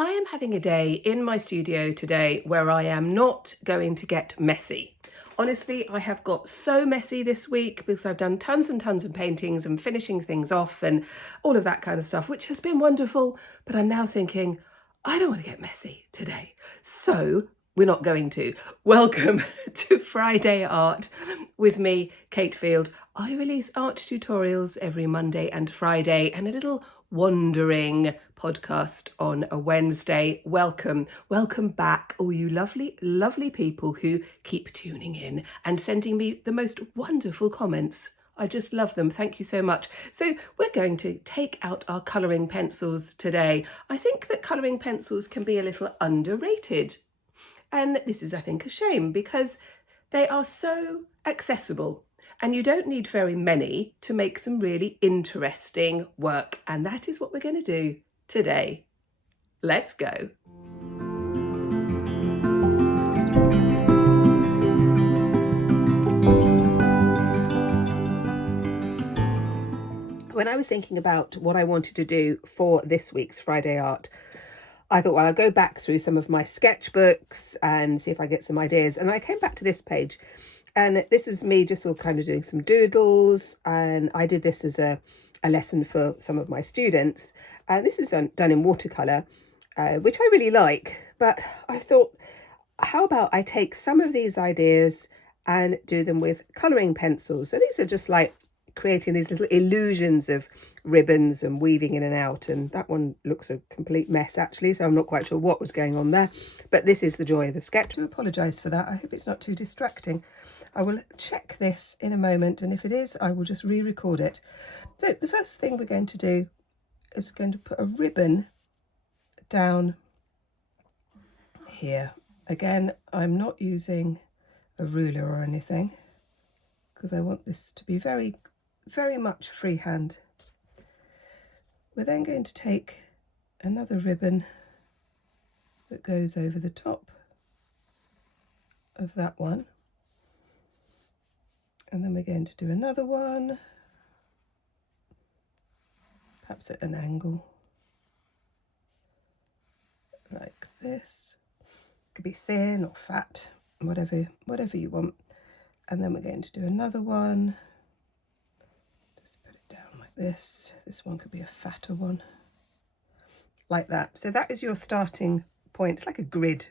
I am having a day in my studio today where I am not going to get messy. Honestly, I have got so messy this week because I've done tons and tons of paintings and finishing things off and all of that kind of stuff, which has been wonderful. But I'm now thinking, I don't want to get messy today. So we're not going to. Welcome to Friday Art with me, Kate Field. I release art tutorials every Monday and Friday and a little wandering podcast on a Wednesday. Welcome back, all you lovely people who keep tuning in and sending me the most wonderful comments. I just love them. Thank you so much. So we're going to take out our colouring pencils today. I think that colouring pencils can be a little underrated. And this is, I think, a shame because they are so accessible. And you don't need very many to make some really interesting work. And that is what we're going to do today. Let's go. When I was thinking about what I wanted to do for this week's Friday Art, I thought, well, I'll go back through some of my sketchbooks and see if I get some ideas. And I came back to this page. And this is me just all kind of doing some doodles, and I did this as a lesson for some of my students. And this is done in watercolour, which I really like. But I thought, how about I take some of these ideas and do them with colouring pencils? So these are just like creating these little illusions of ribbons and weaving in and out. And that one looks a complete mess, actually, so I'm not quite sure what was going on there. But this is the joy of the sketch. I apologise for that. I hope it's not too distracting. I will check this in a moment, and if it is, I will just re-record it. So the first thing we're going to do is going to put a ribbon down here. Again, I'm not using a ruler or anything because I want this to be very, very much freehand. We're then going to take another ribbon that goes over the top of that one. And then we're going to do another one, perhaps at an angle, like this. Could be thin or fat, whatever you want. And then we're going to do another one. Just put it down like this. This one could be a fatter one, like that. So that is your starting point. It's like a grid.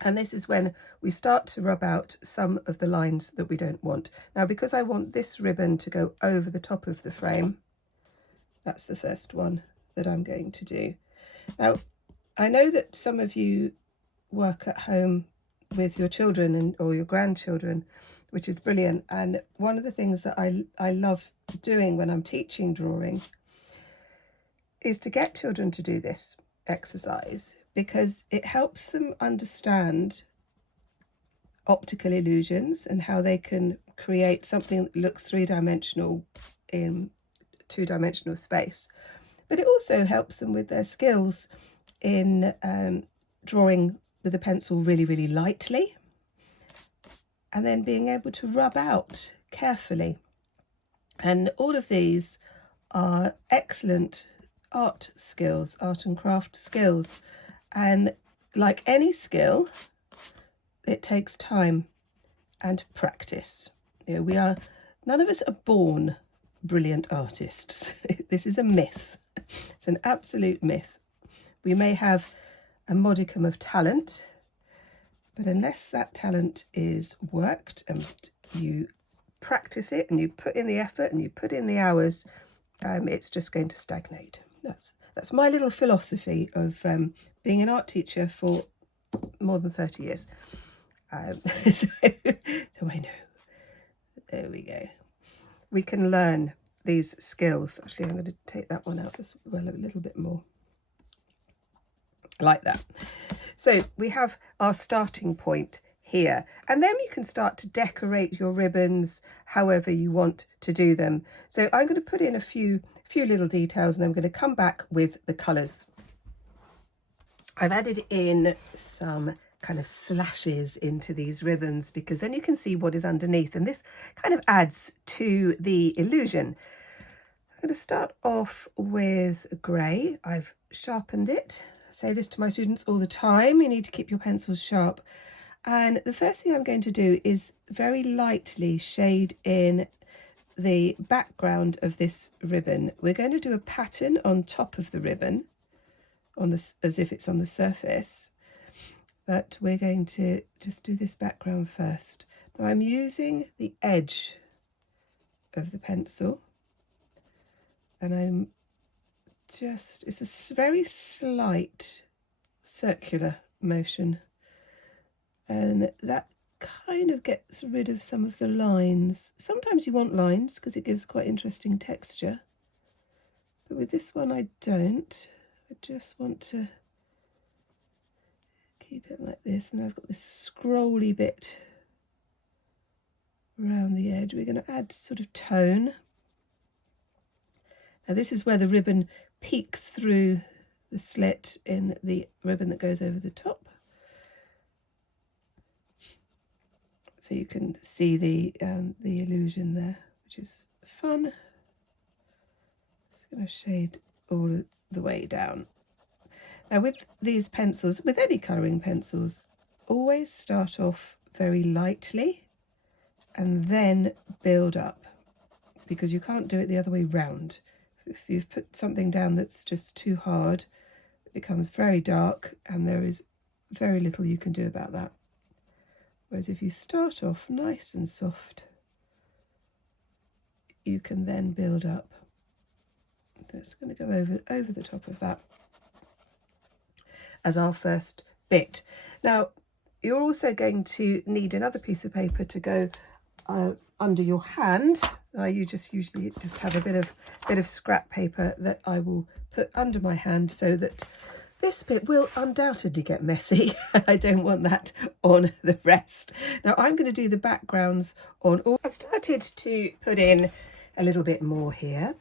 And this is when we start to rub out some of the lines that we don't want. Now, because I want this ribbon to go over the top of the frame, that's the first one that I'm going to do. Now, I know that some of you work at home with your children or your grandchildren, which is brilliant. And one of the things that I love doing when I'm teaching drawing is to get children to do this exercise, because it helps them understand optical illusions and how they can create something that looks three-dimensional in two-dimensional space. But it also helps them with their skills in drawing with a pencil really, really lightly, and then being able to rub out carefully. And all of these are excellent art skills, art and craft skills. And like any skill, it takes time and practice. You know, none of us are born brilliant artists. This is a myth. It's an absolute myth. We may have a modicum of talent, but unless that talent is worked and you practice it and you put in the effort and you put in the hours, it's just going to stagnate. That's my little philosophy of being an art teacher for more than 30 years. So I know. There we go. We can learn these skills. Actually, I'm going to take that one out as well a little bit more. Like that. So we have our starting point here, and then you can start to decorate your ribbons however you want to do them. So I'm going to put in a few little details, and I'm going to come back with the colours. I've added in some kind of slashes into these ribbons because then you can see what is underneath, and this kind of adds to the illusion. I'm going to start off with grey. I've sharpened it. I say this to my students all the time, you need to keep your pencils sharp. And the first thing I'm going to do is very lightly shade in the background of this ribbon. We're going to do a pattern on top of the ribbon, on this, as if it's on the surface, but we're going to just do this background first. Now I'm using the edge of the pencil, and I'm just, it's a very slight circular motion, and that kind of gets rid of some of the lines. Sometimes you want lines because it gives quite interesting texture, but with this one I don't. I just want to keep it like this, and I've got this scrolly bit around the edge. We're going to add sort of tone. Now this is where the ribbon peeks through the slit in the ribbon that goes over the top. So you can see the illusion there, which is fun. Just going to shade all the way down. Now with these pencils, with any colouring pencils, always start off very lightly and then build up, because you can't do it the other way round. If you've put something down that's just too hard, it becomes very dark and there is very little you can do about that. Whereas if you start off nice and soft, you can then build up. It's going to go over the top of that as our first bit. Now you're also going to need another piece of paper to go under your hand. You just usually just have a bit of scrap paper that I will put under my hand, so that this bit will undoubtedly get messy. I don't want that on the rest. Now I'm going to do the backgrounds on all. I've started to put in a little bit more here,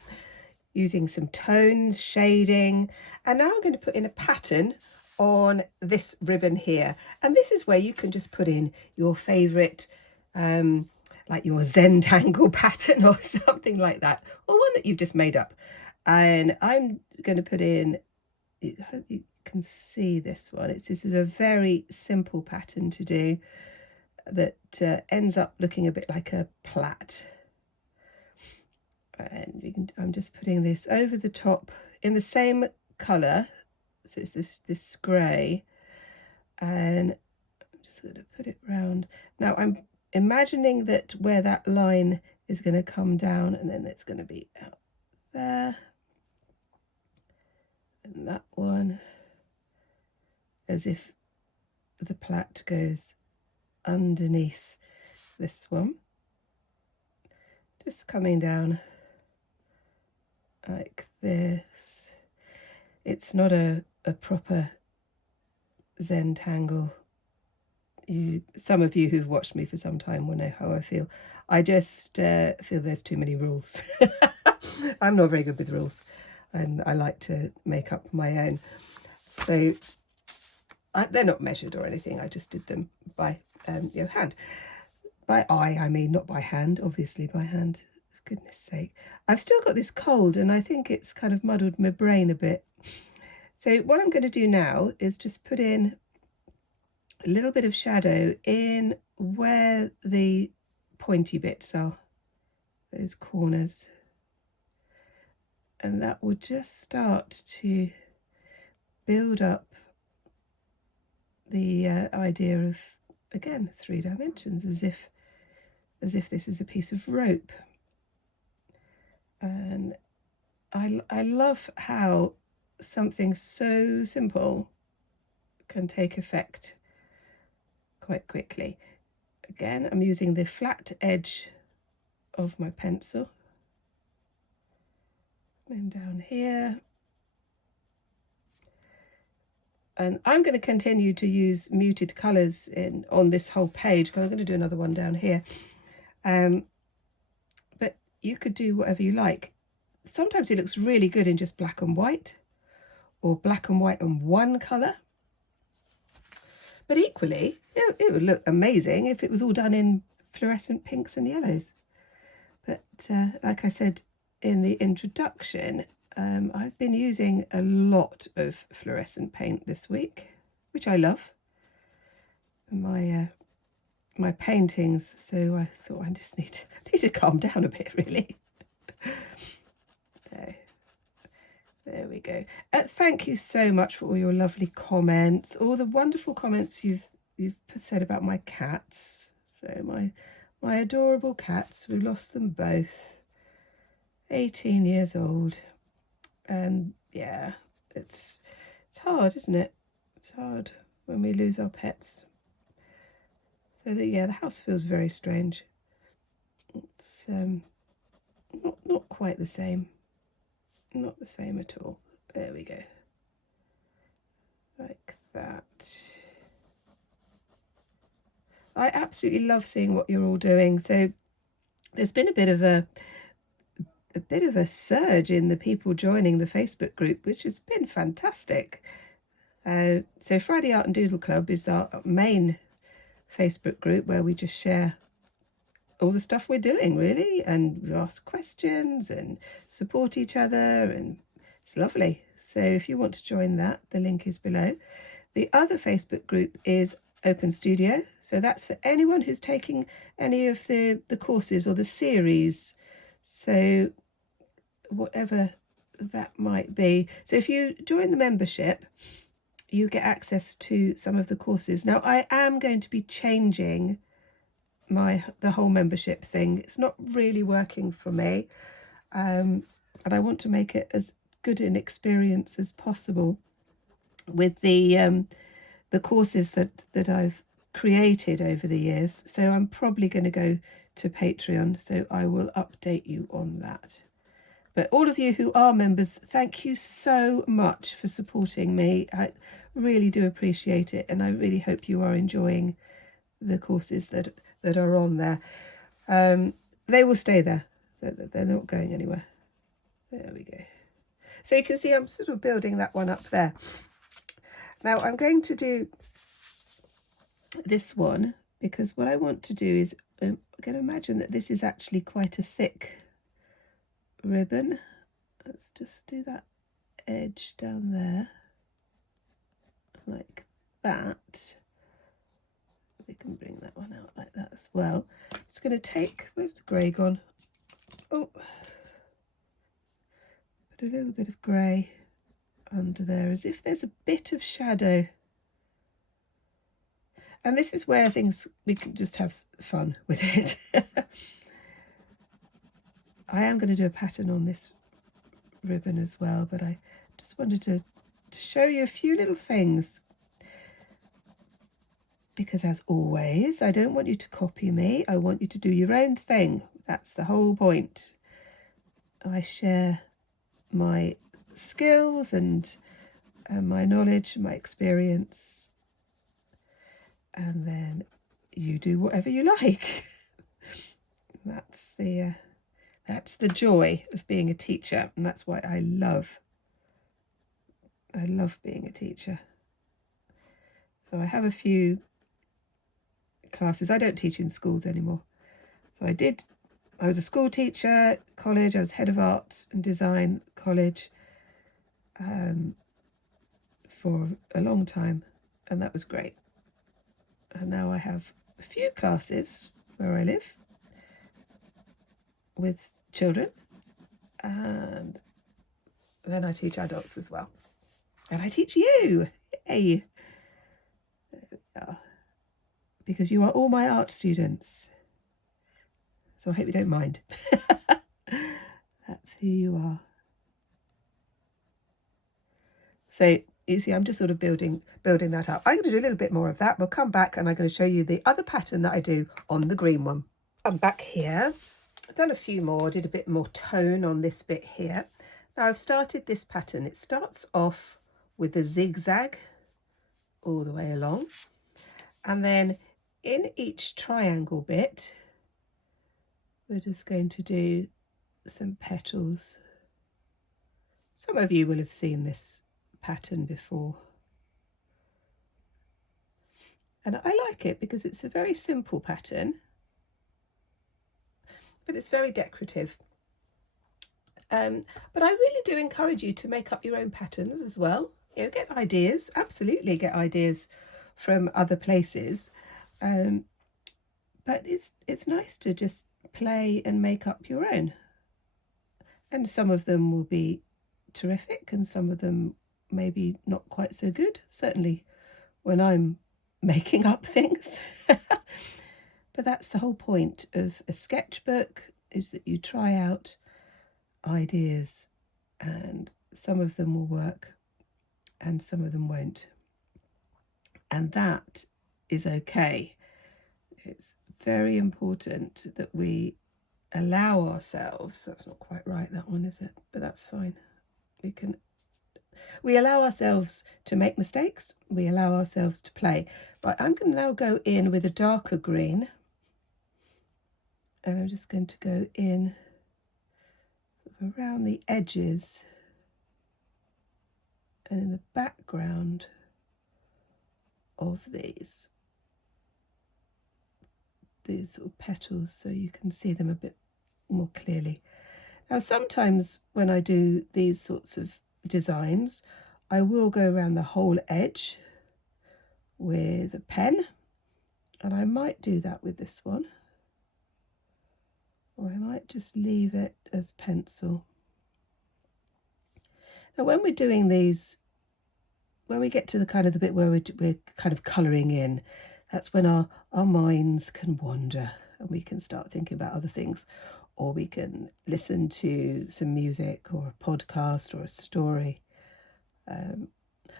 using some tones, shading, and now I'm going to put in a pattern on this ribbon here. And this is where you can just put in your favourite, like your Zentangle pattern or something like that, or one that you've just made up. And I'm going to put in, I hope you can see this one. This is a very simple pattern to do that ends up looking a bit like a plait. And I'm just putting this over the top in the same colour, so it's this grey, and I'm just going to put it round. Now I'm imagining that where that line is going to come down, and then it's going to be out there, and that one, as if the plait goes underneath this one, just coming down like this. It's not a proper Zentangle. Some of you who've watched me for some time will know how I feel. I just feel there's too many rules. I'm not very good with rules, and I like to make up my own. So they're not measured or anything. I just did them by hand. By eye, I mean, not by hand, obviously by hand. For goodness sake. I've still got this cold, and I think it's kind of muddled my brain a bit. So what I'm going to do now is just put in a little bit of shadow in where the pointy bits are, those corners. And that will just start to build up the idea of, again, 3 dimensions, as if this is a piece of rope. And I love how something so simple can take effect quite quickly. Again, I'm using the flat edge of my pencil, and down here. And I'm going to continue to use muted colours on this whole page, because I'm going to do another one down here. But you could do whatever you like. Sometimes it looks really good in just black and white, or black and white and one colour. But equally, it would look amazing if it was all done in fluorescent pinks and yellows. But like I said in the introduction, I've been using a lot of fluorescent paint this week, which I love. My paintings, so I thought I just need to calm down a bit, really. There we go. Thank you so much for all your lovely comments, all the wonderful comments you've said about my cats. So my adorable cats, we lost them both, 18 years old, and yeah, it's hard, isn't it? It's hard when we lose our pets. So that, yeah, the house feels very strange. It's not quite the same. Not the same at all. There we go. Like that. I absolutely love seeing what you're all doing. So there's been a bit of a surge in the people joining the Facebook group, which has been fantastic. So Friday Art and Doodle Club is our main Facebook group where we just share all the stuff we're doing, really, and we ask questions and support each other, and it's lovely. So if you want to join that, the link is below. The other Facebook group is Open Studio, so that's for anyone who's taking any of the courses or the series, so whatever that might be. So if you join the membership, you get access to some of the courses. Now, I am going to be changing the whole membership thing. It's not really working for me, and I want to make it as good an experience as possible with the courses that I've created over the years. So I'm probably going to go to Patreon, so I will update you on that. But all of you who are members, thank you so much for supporting me. I really do appreciate it, and I really hope you are enjoying the courses that are on there. They will stay there. They're not going anywhere. There we go. So you can see I'm sort of building that one up there. Now I'm going to do this one because what I want to do is, I'm going to imagine that this is actually quite a thick ribbon. Let's just do that edge down there like that. We can bring that one out like that as well. It's going to take, where's the grey gone? Oh, put a little bit of grey under there as if there's a bit of shadow. And this is where we can just have fun with it. I am going to do a pattern on this ribbon as well, but I just wanted to show you a few little things. Because as always, I don't want you to copy me. I want you to do your own thing. That's the whole point. I share my skills and my knowledge, my experience, and then you do whatever you like. That's the joy of being a teacher, and that's why I love being a teacher. So I have a few classes. I don't teach in schools anymore. So I was a school teacher, college, I was head of art and design college for a long time, and that was great. And now I have a few classes where I live with children, and then I teach adults as well. And I teach you. Yay! There we are. Because you are all my art students. So I hope you don't mind. That's who you are. So you see, I'm just sort of building that up. I'm going to do a little bit more of that. We'll come back and I'm going to show you the other pattern that I do on the green one. I'm back here. I've done a few more, did a bit more tone on this bit here. Now I've started this pattern. It starts off with a zigzag all the way along. And then in each triangle bit, we're just going to do some petals. Some of you will have seen this pattern before. And I like it because it's a very simple pattern, but it's very decorative. But I really do encourage you to make up your own patterns as well. You know, get ideas, absolutely get ideas from other places. But it's nice to just play and make up your own. And some of them will be terrific and some of them maybe not quite so good, certainly when I'm making up things. But that's the whole point of a sketchbook, is that you try out ideas and some of them will work and some of them won't. And that is okay. It's very important that we allow ourselves, that's not quite right, that one, is it? But that's fine. We allow ourselves to make mistakes, we allow ourselves to play. But I'm going to now go in with a darker green, and I'm just going to go in around the edges and in the background of these sort of petals, so you can see them a bit more clearly. Now sometimes when I do these sorts of designs, I will go around the whole edge with a pen, and I might do that with this one, or I might just leave it as pencil. Now when we're doing these, when we get to the kind of the bit where we're kind of colouring in, that's when our minds can wander and we can start thinking about other things, or we can listen to some music or a podcast or a story.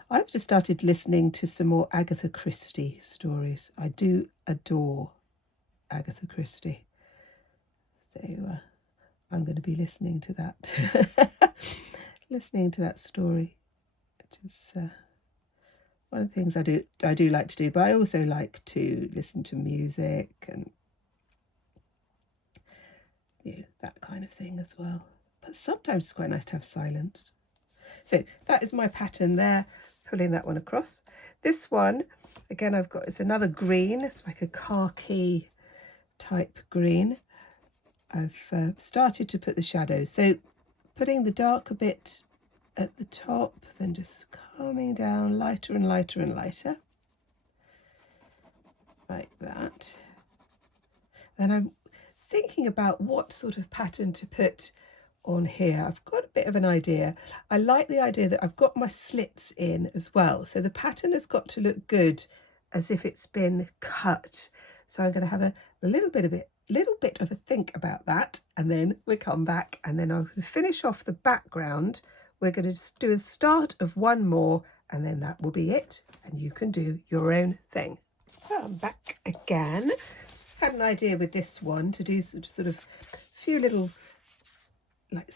I've just started listening to some more Agatha Christie stories. I do adore Agatha Christie. So I'm going to be listening to that, listening to that story, which is one of the things I do like to do. But I also like to listen to music and that kind of thing as well. But sometimes it's quite nice to have silence. So that is my pattern there, pulling that one across. This one, again, it's another green. It's like a khaki type green. I've started to put the shadows. So putting the darker bit at the top, then just coming down lighter and lighter and lighter, like that. Then I'm thinking about what sort of pattern to put on here. I've got a bit of an idea. I like the idea that I've got my slits in as well, so the pattern has got to look good as if it's been cut. So I'm going to have a little bit of a think about that, and then we'll come back and then I'll finish off the background. We're going to just do the start of one more and then that will be it, and you can do your own thing. So I'm back again. Had an idea with this one to do sort of a few little like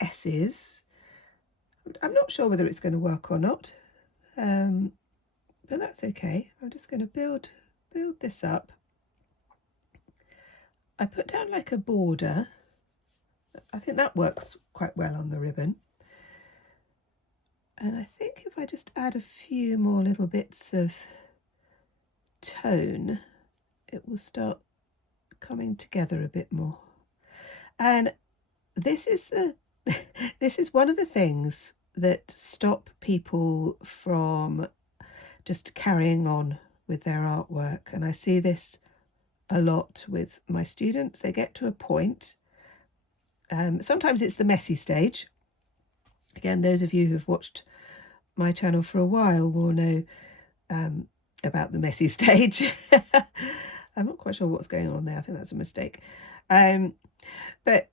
S's. I'm not sure whether it's going to work or not, but that's okay. I'm just going to build this up. I put down like a border. I think that works quite well on the ribbon. And I think if I just add a few more little bits of tone, it will start coming together a bit more. And this is one of the things that stop people from just carrying on with their artwork. And I see this a lot with my students. They get to a point, sometimes it's the messy stage. Again, those of you who've watched my channel for a while will know about the messy stage. I'm not quite sure what's going on there. I think that's a mistake. But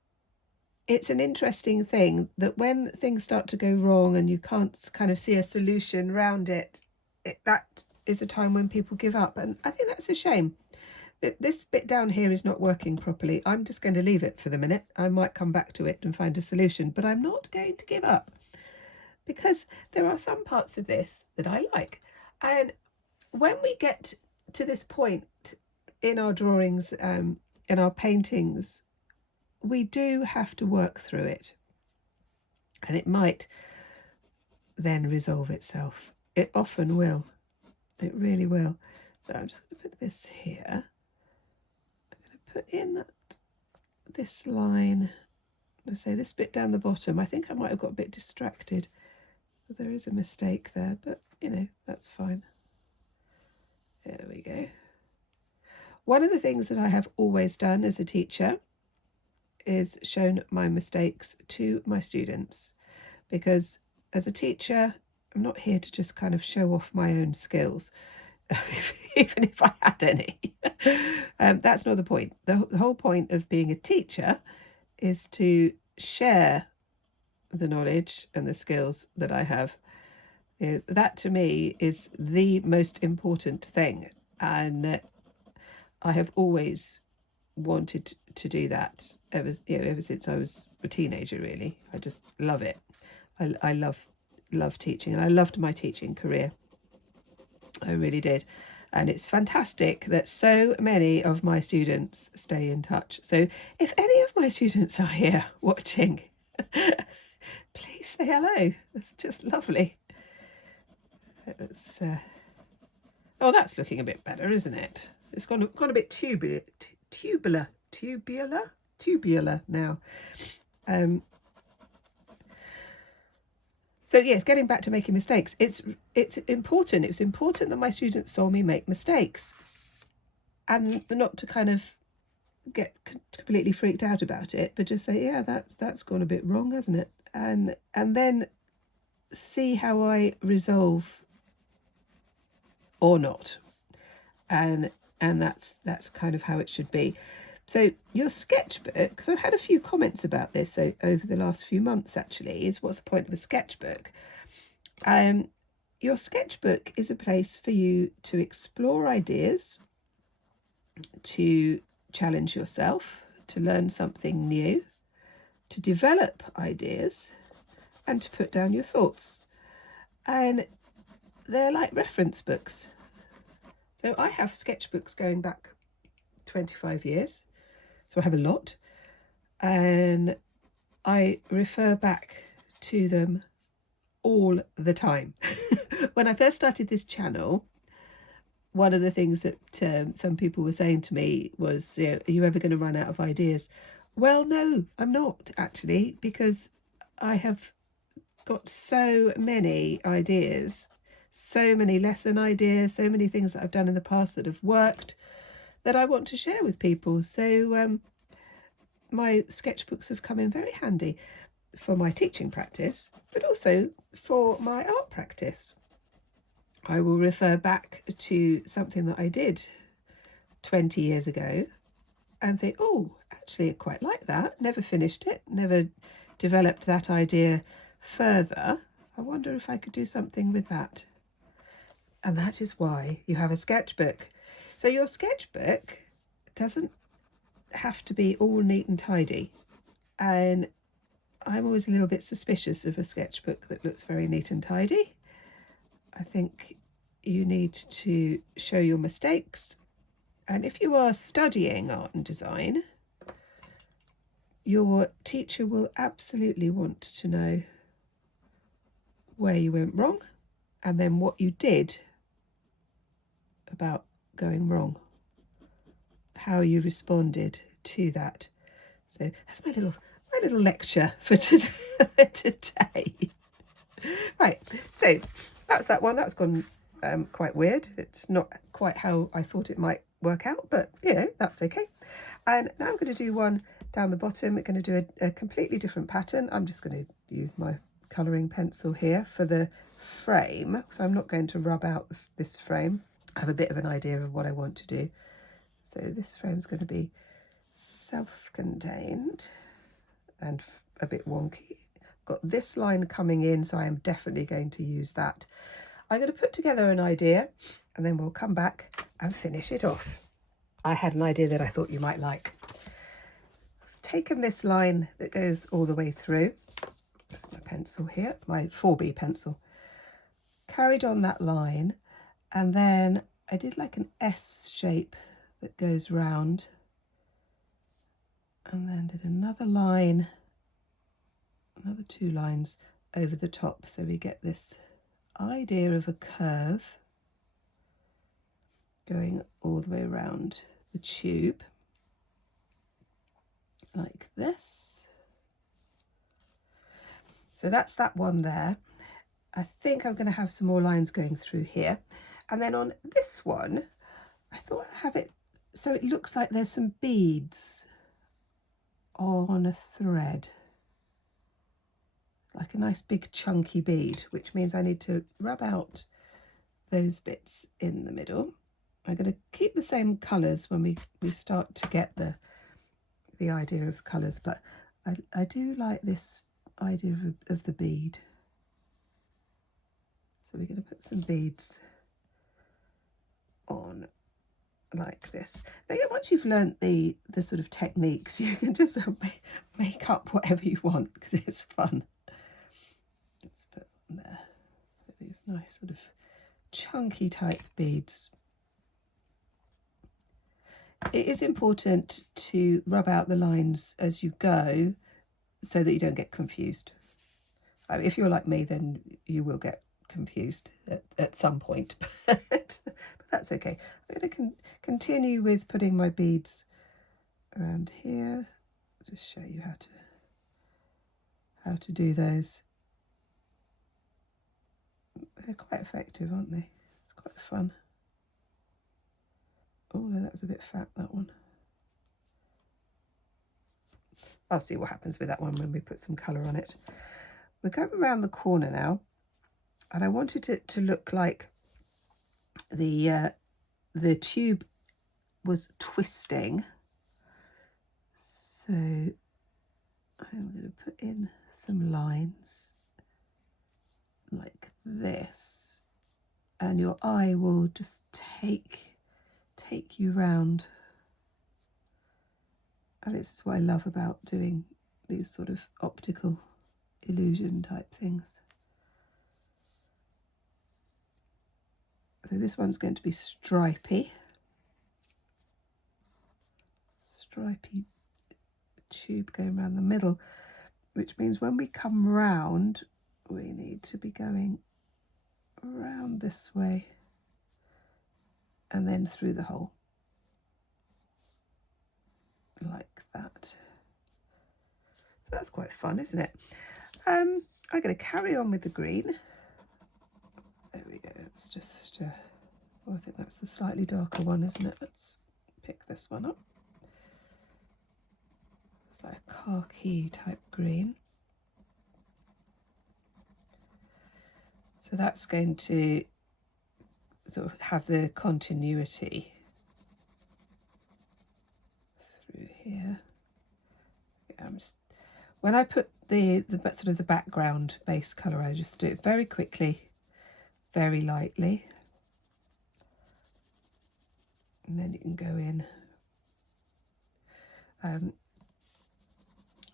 it's an interesting thing that when things start to go wrong and you can't kind of see a solution around it, that is a time when people give up. And I think that's a shame. This bit down here is not working properly. I'm just going to leave it for the minute. I might come back to it and find a solution, but I'm not going to give up, because there are some parts of this that I like. And when we get to this point in our drawings, in our paintings, we do have to work through it, and it might then resolve itself. It often will. It really will. So I'm just going to put this here. I'm going to put in this line I say this bit down the bottom, I think I might have got a bit distracted. There is a mistake there, but you know, that's fine. There we go. One of the things that I have always done as a teacher is shown my mistakes to my students, because as a teacher, I'm not here to just kind of show off my own skills, even if I had any. That's not the point. The whole point of being a teacher is to share the knowledge and the skills that I have. You know, that to me is the most important thing, and I have always wanted to do that ever since I was a teenager. Really, I just love it. I love teaching, and I loved my teaching career. I really did. And it's fantastic that so many of my students stay in touch. So if any of my students are here watching, please say hello. That's just lovely. It's, oh, that's looking a bit better, isn't it? It's gone a bit tubular now. So yes, getting back to making mistakes, it's important. It was important that my students saw me make mistakes, and not to kind of get completely freaked out about it, but just say, yeah, that's gone a bit wrong, hasn't it? And then see how I resolve or not, and that's kind of how it should be. So your sketchbook, because I've had a few comments about this over the last few months actually, is what's the point of a sketchbook? Your sketchbook is a place for you to explore ideas, to challenge yourself, to learn something new, to develop ideas, and to put down your thoughts. And they're like reference books. So I have sketchbooks going back 25 years. So I have a lot, and I refer back to them all the time. When I first started this channel, one of the things that some people were saying to me was, you know, are you ever going to run out of ideas? Well, no, I'm not actually, because I have got so many ideas, so many lesson ideas, so many things that I've done in the past that have worked, that I want to share with people. So my sketchbooks have come in very handy for my teaching practice, but also for my art practice. I will refer back to something that I did 20 years ago and think, oh, actually I quite like that. Never finished it, never developed that idea further. I wonder if I could do something with that. And that is why you have a sketchbook. So your sketchbook doesn't have to be all neat and tidy. And I'm always a little bit suspicious of a sketchbook that looks very neat and tidy. I think you need to show your mistakes. And if you are studying art and design, your teacher will absolutely want to know where you went wrong and then what you did about going wrong, how you responded to that. So that's my little lecture for today. Right, so that's that one. That's gone quite weird. It's not quite how I thought it might work out, but you know, that's okay. And now I'm going to do one down the bottom. We're going to do a completely different pattern. I'm just going to use my colouring pencil here for the frame, because I'm not going to rub out this frame. I have a bit of an idea of what I want to do. So this frame's going to be self-contained and a bit wonky. Got this line coming in, so I am definitely going to use that. I'm going to put together an idea and then we'll come back and finish it off. I had an idea that I thought you might like. I've taken this line that goes all the way through. That's my pencil here, my 4B pencil. Carried on that line, and then I did like an S shape that goes round, and then did another line, another 2 lines over the top, so we get this idea of a curve going all the way around the tube like this. So that's that one there. I think I'm going to have some more lines going through here. And then on this one, I thought I'd have it so it looks like there's some beads on a thread. Like a nice big chunky bead, which means I need to rub out those bits in the middle. I'm going to keep the same colours when we start to get the idea of the colours, but I do like this idea of the bead. So we're going to put some beads on like this. Now, once you've learnt the sort of techniques, you can just sort of make up whatever you want because it's fun. Let's put on there these nice sort of chunky type beads. It is important to rub out the lines as you go so that you don't get confused. I mean, if you're like me, then you will get confused at some point, but that's okay. I'm going to continue with putting my beads around here. I'll just show you how to do those. They're quite effective, aren't they? It's quite fun. Oh no, that was a bit fat, that one. I'll see what happens with that one when we put some colour on it. We're going around the corner now, and I wanted it to look like the tube was twisting. So I'm going to put in some lines like this, and your eye will just take you round. And this is what I love about doing these sort of optical illusion type things. So this one's going to be stripy tube going around the middle, which means when we come round, we need to be going around this way and then through the hole like that. So that's quite fun, isn't it? I'm going to carry on with the green. There we go. It's just oh, I think that's the slightly darker one, isn't it? Let's pick this one up. It's like a khaki type green. So that's going to sort of have the continuity through here. Yeah, when I put the sort of the background base colour, I just do it very quickly, very lightly, and then you can go in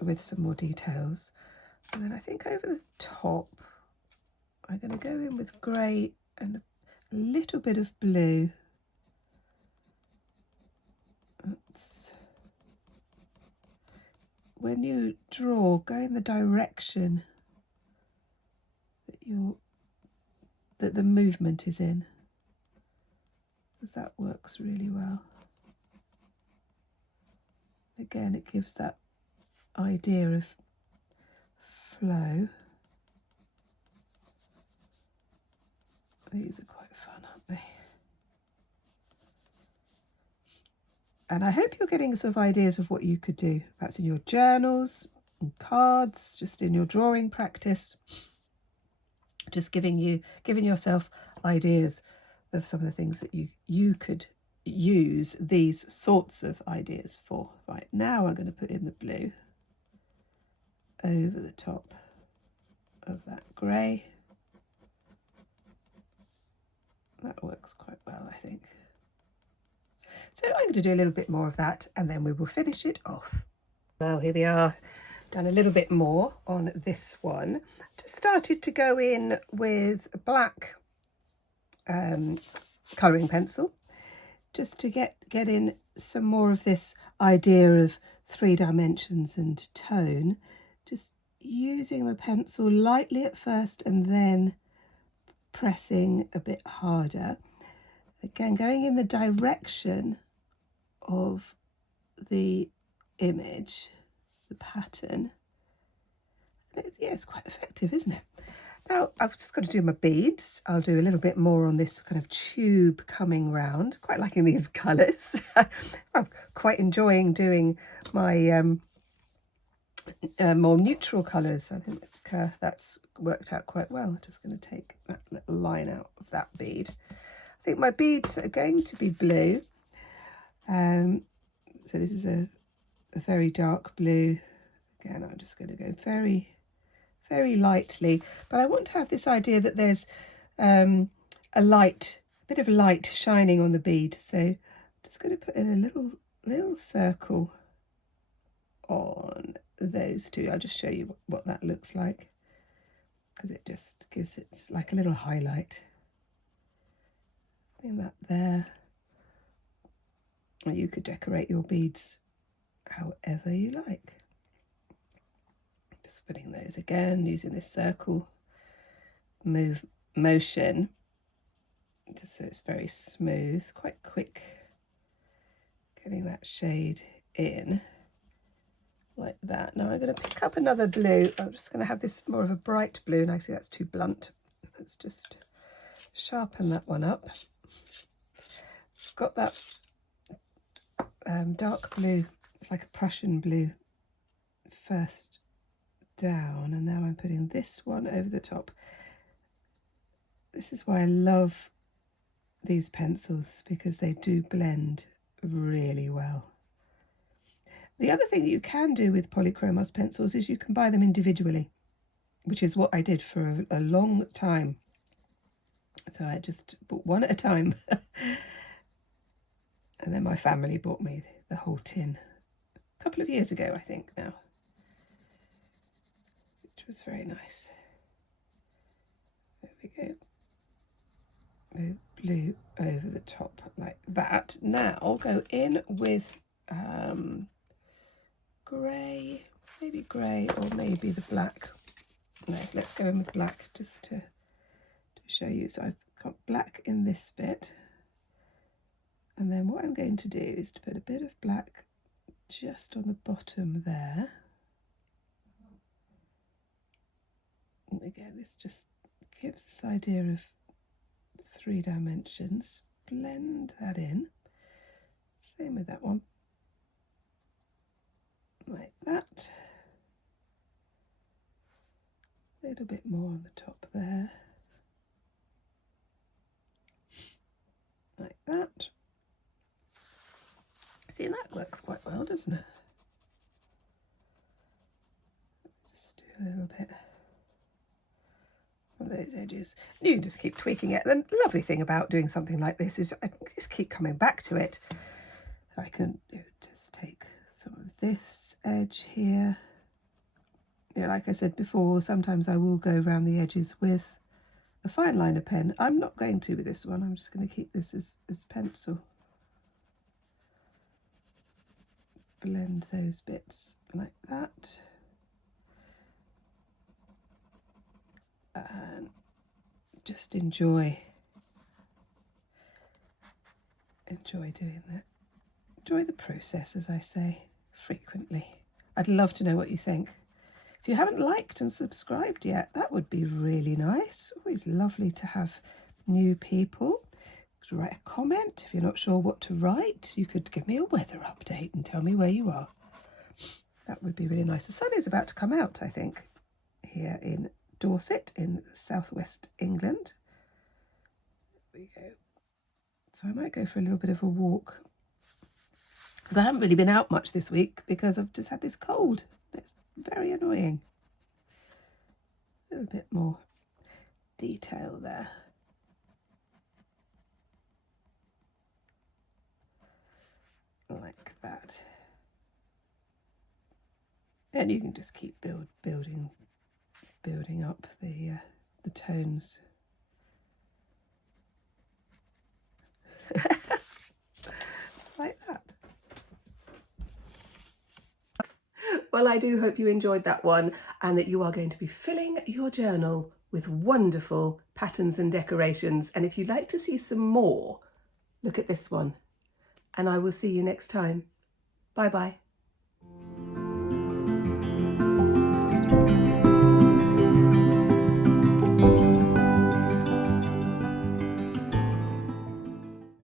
with some more details. And then I think over the top I'm going to go in with grey and a little bit of blue. When you draw, go in the direction that the movement is in, because that works really well. Again, it gives that idea of flow. These are quite fun, aren't they? And I hope you're getting sort of ideas of what you could do, perhaps in your journals, and cards, just in your drawing practice. Just giving yourself ideas of some of the things that you could use these sorts of ideas for. Right, now I'm going to put in the blue over the top of that grey. That works quite well, I think. So I'm going to do a little bit more of that and then we will finish it off. Well, here we are, done a little bit more on this one. Just started to go in with a black colouring pencil, just to get in some more of this idea of 3 dimensions and tone. Just using the pencil lightly at first and then pressing a bit harder. Again, going in the direction of the image, the pattern. yeah, it's quite effective, isn't it? Now I've just got to do my beads. I'll do a little bit more on this kind of tube coming round. Quite liking these colours. I'm quite enjoying doing my more neutral colours. I think that's worked out quite well. I'm just going to take that little line out of that bead. I think my beads are going to be blue. So this is a very dark blue. Again, I'm just going to go very, very lightly. But I want to have this idea that there's a bit of light shining on the bead. So I'm just going to put in a little circle on those two. I'll just show you what that looks like, because it just gives it like a little highlight. Putting that there. Or you could decorate your beads however you like. Just putting those again, using this circle motion, just so it's very smooth, quite quick, getting that shade in like that. Now I'm going to pick up another blue. I'm just going to have this more of a bright blue, and actually that's too blunt. Let's just sharpen that one up. Got that dark blue, it's like a Prussian blue first down, and now I'm putting this one over the top. This is why I love these pencils, because they do blend really well. The other thing that you can do with Polychromos pencils is you can buy them individually, which is what I did for a long time. So I just bought one at a time. And then my family bought me the whole tin a couple of years ago, I think now, which was very nice. There we go. With blue over the top like that. Now I'll go in with grey, maybe grey or maybe the black. No, let's go in with black just to show you. So I've got black in this bit. And then what I'm going to do is to put a bit of black just on the bottom there. And again, this just gives this idea of 3 dimensions. Blend that in. Same with that one. Like that. A little bit more on the top there. Like that. See, that works quite well, doesn't it? Just do a little bit on those edges. You can just keep tweaking it. The lovely thing about doing something like this is I can just keep coming back to it. I can just take some of this edge here. Yeah, like I said before, sometimes I will go around the edges with a fine liner pen. I'm not going to with this one. I'm just going to keep this as pencil. Blend those bits like that, and just enjoy doing that. Enjoy the process, as I say frequently. I'd love to know what you think. If you haven't liked and subscribed yet, that would be really nice. Always lovely to have new people. Write a comment. If you're not sure what to write, you could give me a weather update and tell me where you are. That would be really nice. The sun is about to come out, I think, here in Dorset in southwest England. There we go. So I might go for a little bit of a walk, because I haven't really been out much this week because I've just had this cold. It's very annoying. A little bit more detail there. Like that. And you can just keep building up the tones. Like that. Well, I do hope you enjoyed that one, and that you are going to be filling your journal with wonderful patterns and decorations. And if you'd like to see some more, look at this one. And I will see you next time. Bye bye.